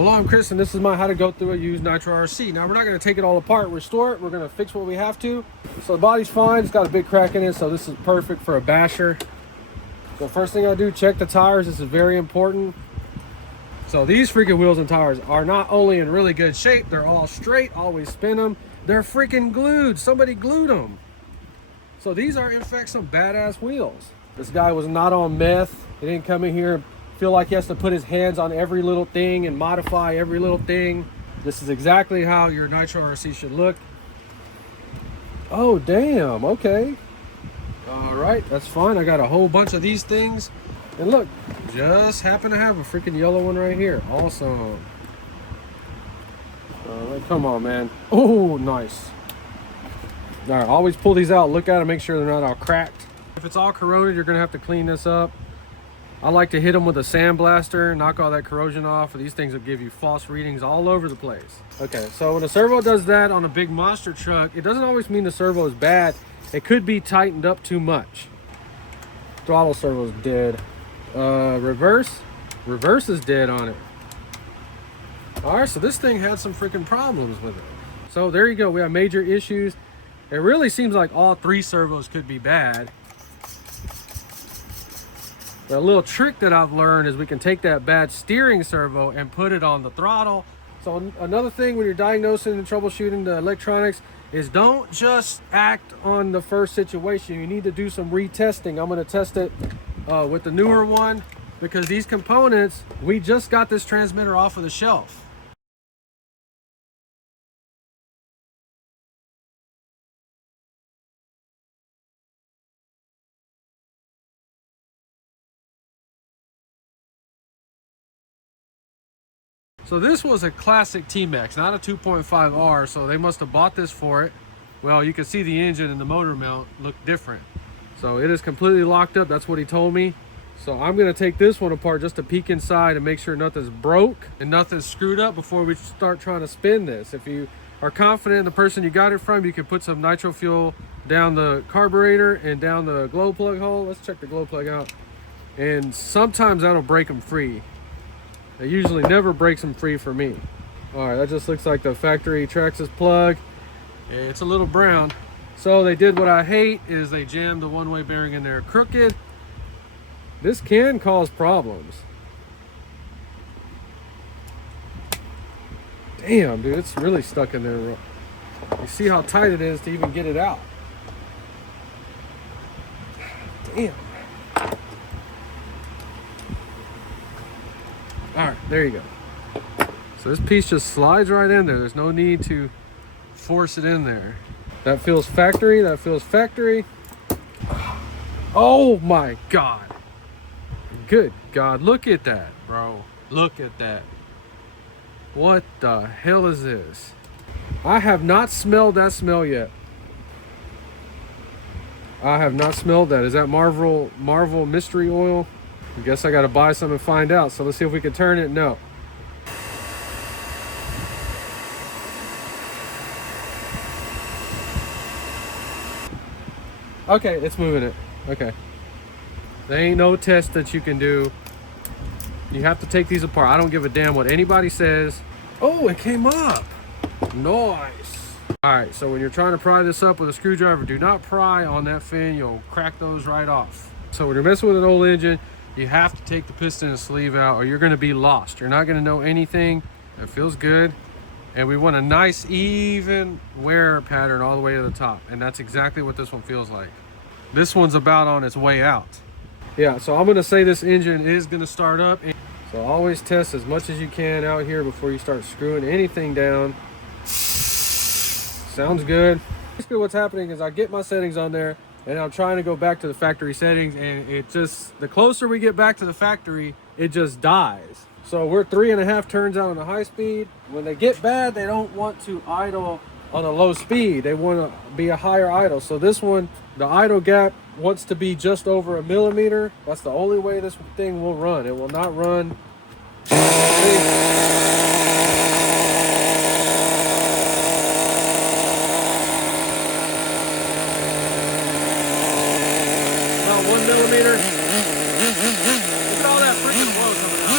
Hello, I'm Chris, and this is my how to go through a used Nitro RC. Now, we're not going to take it all apart, restore it. We're going to fix what we have to. So the body's fine. It's got a big crack in it, so this is perfect for a basher. So first thing I do, check the tires. This is very important. So these freaking wheels and tires are not only in really good shape, they're all straight, always spin them. They're freaking glued. Somebody glued them. So these are, in fact, some badass wheels. This guy was not on meth. He didn't come in here and feel like he has to put his hands on every little thing and modify every little thing. This is exactly how your Nitro RC should look. Oh, damn. Okay. All right, that's fine. I got a whole bunch of these things. And look, just happen to have a freaking yellow one right here. Awesome. All right, come on, man. Oh, nice. All right, always pull these out, look at them, make sure they're not all cracked. If it's all corroded, you're gonna have to clean this up. I like to hit them with a sandblaster, knock all that corrosion off, or these things will give you false readings all over the place. Okay, so when a servo does that on a big monster truck, it doesn't always mean the servo is bad. It could be tightened up too much. Throttle servo's dead. Reverse is dead on it. All right, so this thing had some freaking problems with it. So there you go, we have major issues. It really seems like all three servos could be bad. But a little trick that I've learned is we can take that bad steering servo and put it on the throttle. So another thing when you're diagnosing and troubleshooting the electronics is don't just act on the first situation. You need to do some retesting. I'm going to test it with the newer one because these components, we just got this transmitter off of the shelf. So this was a classic T-MAXX, not a 2.5R, so they must have bought this for it. Well, you can see the engine and the motor mount look different. So it is completely locked up, that's what he told me. So I'm gonna take this one apart just to peek inside and make sure nothing's broke and nothing's screwed up before we start trying to spin this. If you are confident in the person you got it from, you can put some nitro fuel down the carburetor and down the glow plug hole. Let's check the glow plug out. And sometimes that'll break them free. It usually never breaks them free for me. All right, that just looks like the factory TRAXXAS plug. It's a little brown. So they did what I hate is they jammed the one-way bearing in there crooked. This can cause problems. Damn, dude, it's really stuck in there. You see how tight it is to even get it out. Damn. All right, there you go. So this piece just slides right in there. There's no need to force it in there. That feels factory, that feels factory. Oh my God. Good God, look at that, bro. Look at that. What the hell is this? I have not smelled that smell yet. I have not smelled that. Is that Marvel mystery oil? I guess I gotta buy some and find out. So let's see if we can turn it. No. Okay, it's moving it. Okay. There ain't no test that you can do. You have to take these apart. I don't give a damn what anybody says. Oh, it came up. Nice. All right, so when you're trying to pry this up with a screwdriver, do not pry on that fin. You'll crack those right off. So when you're messing with an old engine, you have to take the piston and sleeve out or you're gonna be lost. You're not gonna know anything. It feels good. And we want a nice even wear pattern all the way to the top. And that's exactly what this one feels like. This one's about on its way out. Yeah, so I'm gonna say this engine is gonna start up. So always test as much as you can out here before you start screwing anything down. Sounds good. Basically what's happening is I get my settings on there and I'm trying to go back to the factory settings and it just, the closer we get back to the factory, it just dies. So we're 3.5 turns out on the high speed. When they get bad, they don't want to idle on a low speed. They want to be a higher idle. So this one, the idle gap wants to be just over 1 millimeter. That's the only way this thing will run. It will not run. About 1 millimeter. Look at all that freaking blow coming out.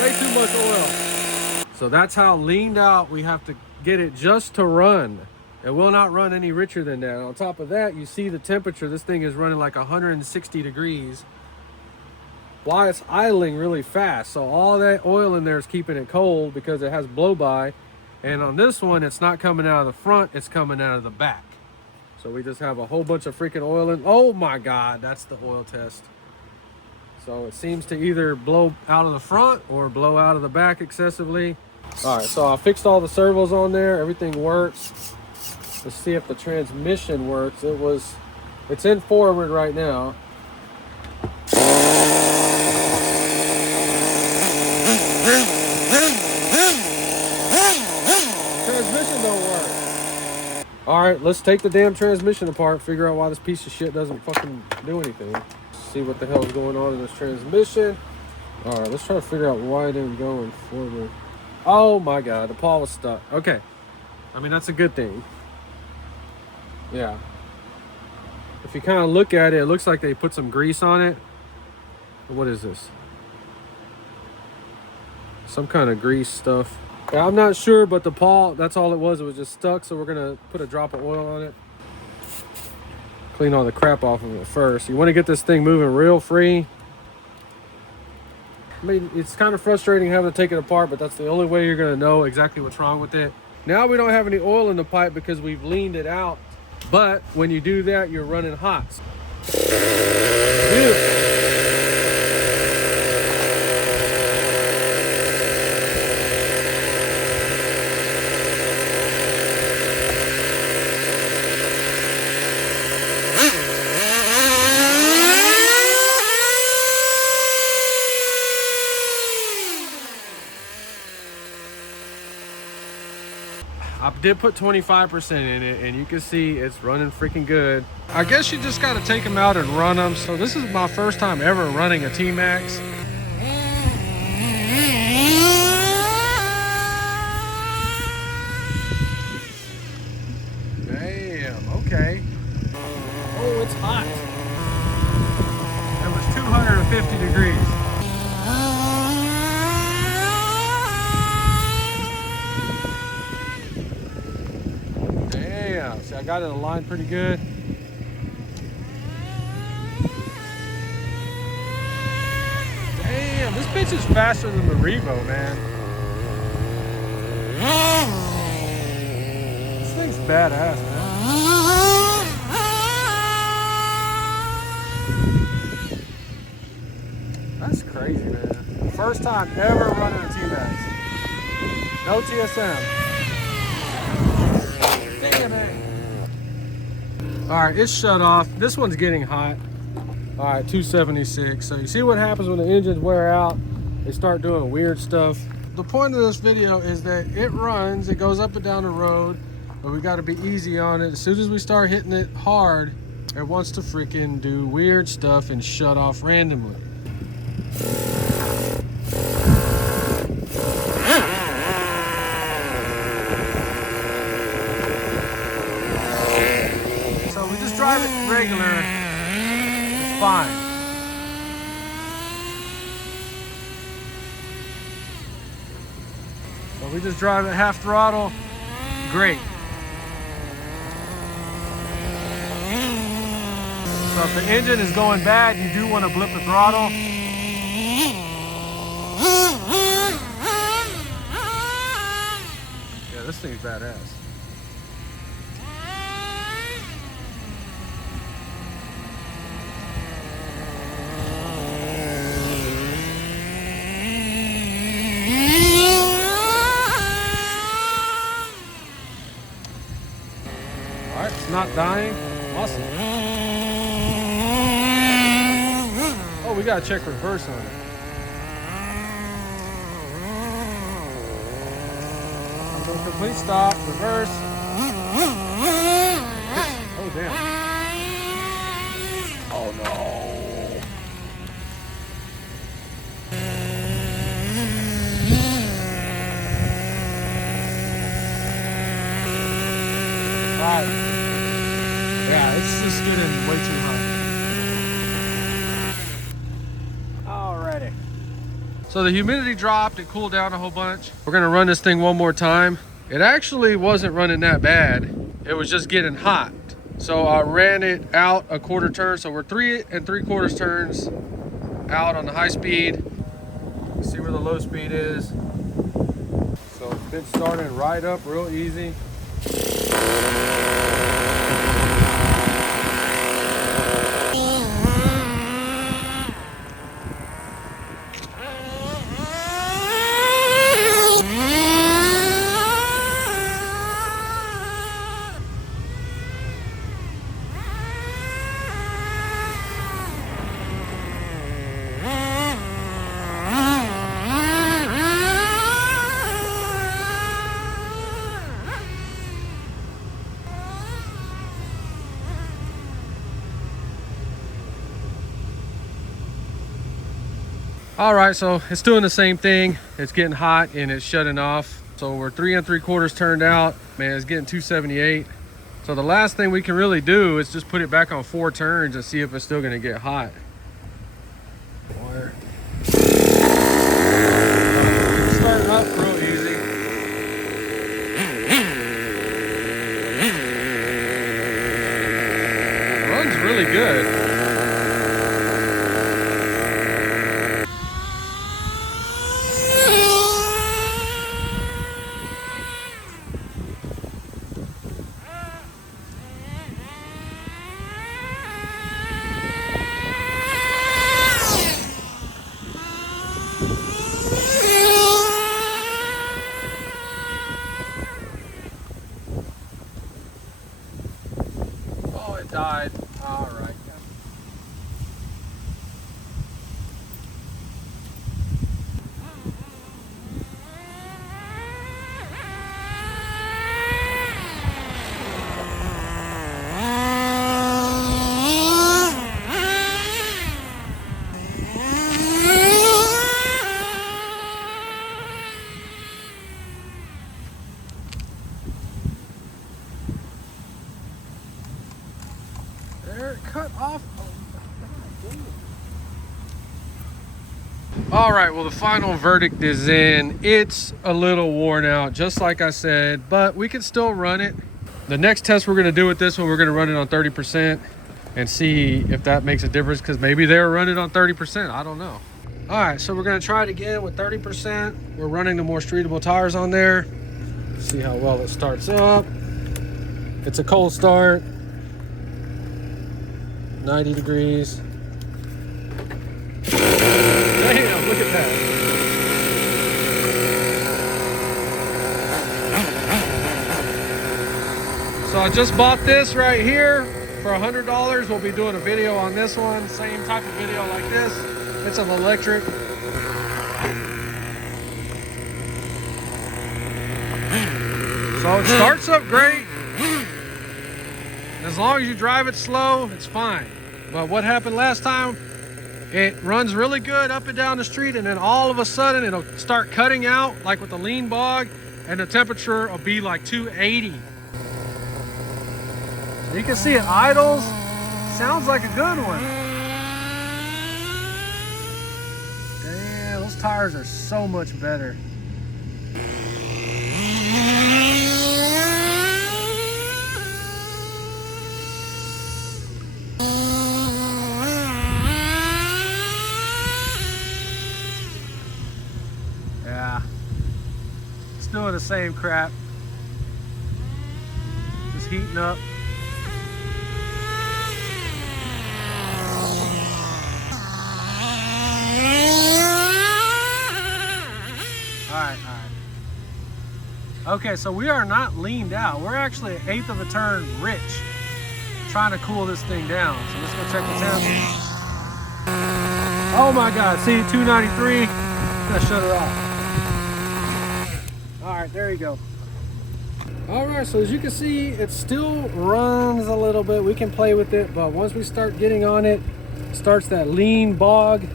Way too too much oil. So that's how leaned out we have to get it just to run. It will not run any richer than that. On top of that, you see the temperature. This thing is running like 160 degrees while it's idling really fast. So all that oil in there is keeping it cold because it has blow by. And on this one, it's not coming out of the front, it's coming out of the back. So we just have a whole bunch of freaking oil in. Oh my God, that's the oil test. So it seems to either blow out of the front or blow out of the back excessively. All right, so I fixed all the servos on there. Everything works. Let's see if the transmission works. It's in forward right now. Transmission don't work. All right, let's take the damn transmission apart, figure out why this piece of shit doesn't fucking do anything. See what the hell is going on in this transmission. All right, let's try to figure out why it didn't go in forward. Oh my God, the pawl was stuck. Okay, I mean, that's a good thing. Yeah. If you kind of look at it, it looks like they put some grease on it. What is this? Some kind of grease stuff. Yeah, I'm not sure, but the pawl, that's all it was. It was just stuck, so we're gonna put a drop of oil on it. Clean all the crap off of it first. You want to get this thing moving real free. I mean, it's kind of frustrating having to take it apart, but that's the only way you're gonna know exactly what's wrong with it. Now we don't have any oil in the pipe because we've leaned it out, but when you do that, you're running hot. Beautiful. I did put 25% in it, and you can see it's running freaking good. I guess you just got to take them out and run them. So this is my first time ever running a T-MAXX. Damn, okay. Oh, it's hot. It was 250 degrees. See, I got it aligned pretty good. Damn, this bitch is faster than the Revo, man. This thing's badass, man. That's crazy, man. First time ever running a T-MAXX. No TSM. Damn it. All right, it's shut off. This one's getting hot. All right, 276. So you see what happens when the engines wear out? They start doing weird stuff. The point of this video is that it runs, it goes up and down the road, but we got to be easy on it. As soon as we start hitting it hard, it wants to freaking do weird stuff and shut off randomly. Drive it regular, it's fine. So we just drive it half throttle, great. So if the engine is going bad, you do want to blip the throttle. Yeah, this thing's badass. It's not dying. Awesome. Oh, we gotta check reverse on it. So complete stop, reverse. Oh damn. Oh no. Right. Yeah, it's just getting way too hot. Alrighty. So the humidity dropped, it cooled down a whole bunch. We're gonna run this thing one more time. It actually wasn't running that bad. It was just getting hot. So I ran it out a quarter turn. So we're 3 3/4 turns out on the high speed. See where the low speed is. So it's been starting right up real easy. All right, so it's doing the same thing. It's getting hot and it's shutting off. So we're 3 3/4 turned out. Man, it's getting 278. So the last thing we can really do is just put it back on 4 turns and see if it's still gonna get hot. Starting up real easy. Runs really good. Oh, it died. All right. There, it cut off. All right, well, the final verdict is in. It's a little worn out, just like I said, but we can still run it. The next test we're gonna do with this one, we're gonna run it on 30% and see if that makes a difference, because maybe they were running on 30%, I don't know. All right, so we're gonna try it again with 30%. We're running the more streetable tires on there. See how well it starts up. It's a cold start. 90 degrees. Damn, look at that. So I just bought this right here for $100. We'll be doing a video on this one. Same type of video like this. It's an electric. So it starts up great. As long as you drive it slow, it's fine. But what happened last time, it runs really good up and down the street, and then all of a sudden it'll start cutting out, like with the lean bog, and the temperature will be like 280. So you can see it idles. Sounds like a good one. Damn, those tires are so much better. Yeah, it's doing the same crap. Just heating up. All right. Okay, so we are not leaned out. We're actually 1/8 of a turn rich, trying to cool this thing down. So let's go check the temp. Oh my God, see, 293. I'm gonna shut her off. All right, there you go. All right, so as you can see, it still runs a little bit. We can play with it, but once we start getting on it, it starts that lean bog.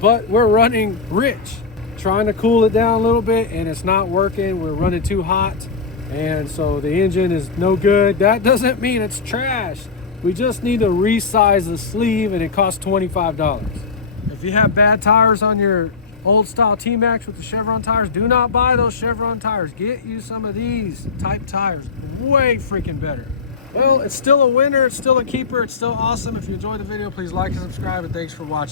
But we're running rich, trying to cool it down a little bit, and it's not working. We're running too hot, and so the engine is no good. That doesn't mean it's trash. We just need to resize the sleeve, and it costs $25. If you have bad tires on your old style T-MAXX with the Chevron tires. Do not buy those Chevron tires. Get you some of these type tires. Way freaking better. Well, it's still a winner. It's still a keeper. It's still awesome. If you enjoyed the video, please like and subscribe, and thanks for watching.